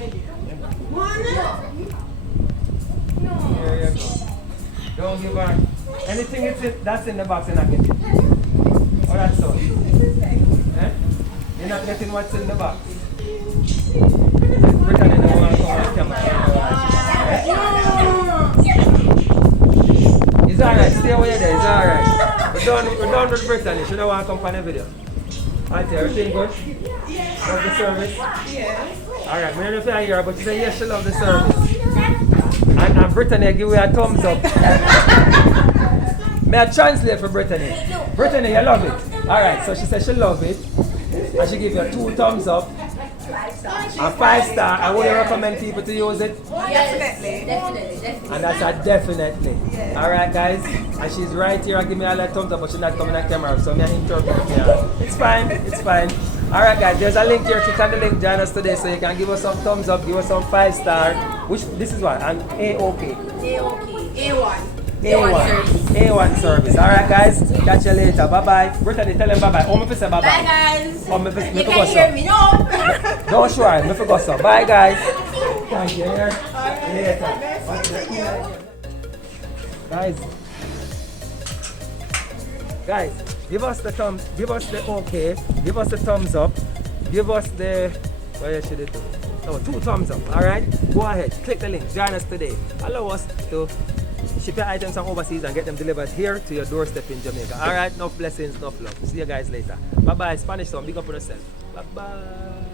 Here you go. Don't give her anything that's in the box, you're not getting. Oh, that's so. Eh? You're not getting what's in the box. Brittany don't want to come on camera. It's alright, stay away there, it's alright. We're done with Brittany, she don't want to come on the video. Auntie, everything good? Love the service? Yes. Alright, I don't know if I hear her, but she said yes, she love the service. And Brittany give you a thumbs up. May I translate for Brittany? Brittany, you love it? Alright, so she said she love it. And she give you 2 thumbs up. A 5 star. I would recommend people to use it. Definitely. And that's a definitely. Alright guys. And she's right here and give me all that thumbs up, but she's not coming on camera. So me and interpret here. It's fine, it's fine. Alright guys, there's a link here. Click on the link, join us today so you can give us some thumbs up, give us some 5 star. Which this is what? An AOK. A1 service. Alright guys, catch you later. Bye bye. Brittany, tell them bye bye. Oh, me say bye bye. Bye guys. Oh, me You can hear me, no? Don't sure, me forgot so. Bye guys. Thank you. Later. Guys, give us the thumbs, give us the okay, give us the thumbs up, give us the, what should it do? Oh, 2 thumbs up, alright? Go ahead, click the link, join us today. Allow us to ship your items from overseas and get them delivered here to your doorstep in Jamaica. Alright, enough blessings, enough love. See you guys later. Bye bye, Spanish song, big up on yourself. Bye bye.